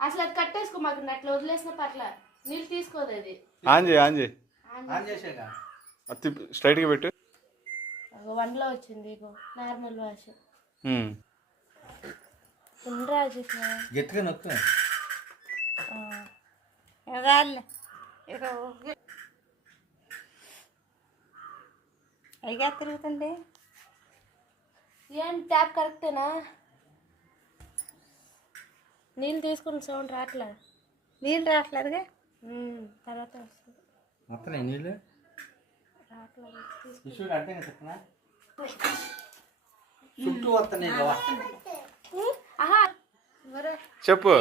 అసలు అది కట్టేసుకో మాకు అట్లా వదిలేసిన పట్ల నీళ్ళు తీసుకోదు అది. ఆన్ చేయి స్ట్రైట్ గా పెట్టు. వన్లో వచ్చింది ఇగో నార్మల్ వాష్. రాజు గట్టిగా నొక్కు. అయ్యా తిరుగుతుంది. ఏం ట్యాప్ కరెక్టేనా? నీళ్ళు తీసుకుని సౌండ్ రావట్లేదు. నీళ్ళు రావట్లేదుగా. తర్వాత వస్తుంది. మొత్తం నీళ్ళు చుట్టూ వస్తున్నాయి. చెప్పు.